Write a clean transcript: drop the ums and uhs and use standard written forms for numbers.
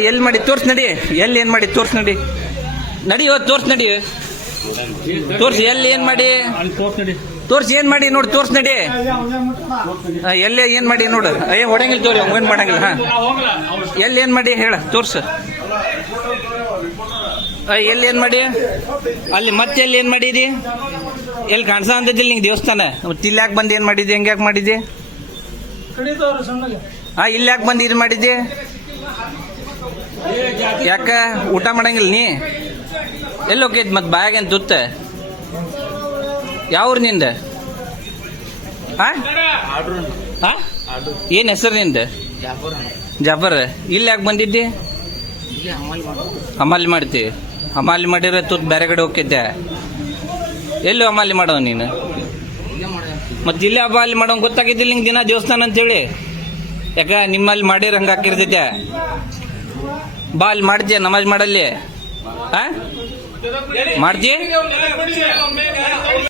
ಎಲ್ಲಿ ಮಾಡಿ ತೋರ್ಸ್ ನಡಿ. ಎಲ್ಲಿ ಏನ್ ಮಾಡಿ ತೋರ್ಸ್ ನಡಿ. ನಡಿ ಇವತ್ತು ತೋರ್ಸ್ ನಡಿ. ತೋರ್ಸಿ ಎಲ್ಲಿ ಏನ್ ಮಾಡಿ ತೋರ್ಸಿ ಏನ್ ಮಾಡಿ ನೋಡಿ ತೋರ್ಸ್ ನಡಿ. ಎಲ್ಲಿ ಏನ್ ಮಾಡಿ ನೋಡು. ಅಯ್ಯ ಹೊಡಂಗಿಲ್ಲ ತೋರಿ ಏನ್ ಮಾಡಂಗಿಲ್ಲ. ಹಾ ಎಲ್ಲಿ ಏನ್ ಮಾಡಿ ಹೇಳ ತೋರ್ಸ. ಎಲ್ಲಿ ಏನ್ ಮಾಡಿ ಅಲ್ಲಿ ಮತ್ತೆ ಎಲ್ಲಿ ಏನ್ ಮಾಡಿದಿ. ಎಲ್ಲಿ ಕಾಣಿಸ ಅಂತಿದ್ದಿಲ್ಲ ನಿಂಗೆ ದೇವಸ್ಥಾನ. ಮತ್ತೆ ಇಲ್ಲಿ ಯಾಕೆ ಬಂದು ಏನ್ ಮಾಡಿದಿ. ಹೆಂಗ್ ಯಾಕೆ ಮಾಡಿದಿ. ಇಲ್ಲಿ ಯಾಕೆ ಬಂದು ಇದು ಮಾಡಿದಿ. ಯಾಕ ಊಟ ಮಾಡಂಗಿಲ್ಲ ನೀ. ಎಲ್ಲಿ ಹೋಗೈತಿ ಮತ್ ಬಾಯಾಗೇನ್ ತುತ್ತ. ಯಾವ್ರು ನಿಂದ. ಏನ್ ಹೆಸರು ನಿಂದ. ಜಾಫರ್. ಇಲ್ಲಿ ಯಾಕೆ ಬಂದಿದ್ದಿ. ಹಮಾಲಿ ಮಾಡ್ತಿ. ಹಮಾಲಿ ಮಾಡಿದ್ರೆ ತುತ್ ಬೇರೆ ಕಡೆ ಹೋಗ್ತೈತೆ. ಎಲ್ಲಿ ಹಮಾಲಿ ಮಾಡೋ ನೀನು. ಮತ್ತೆ ಇಲ್ಲಿ ಹಮಾಲಿ ಮಾಡೋ ಗೊತ್ತಾಗಿದ್ದಿಲ್ಲ ನಿಂಗೆ ದಿನ ದೇವಸ್ಥಾನ ಅಂತೇಳಿ. ಯಾಕ ನಿಮ್ಮಲ್ಲಿ ಮಾಡಿರ ಹಂಗ ಹಾಕಿರ್ತೈತೆ. ಬಾ ಅಲ್ಲಿ ಮಾಡ್ತೀಯ ನಮಾಜ್ ಮಾಡಲ್ಲಿ. ಮಾಡ್ತೀಯ.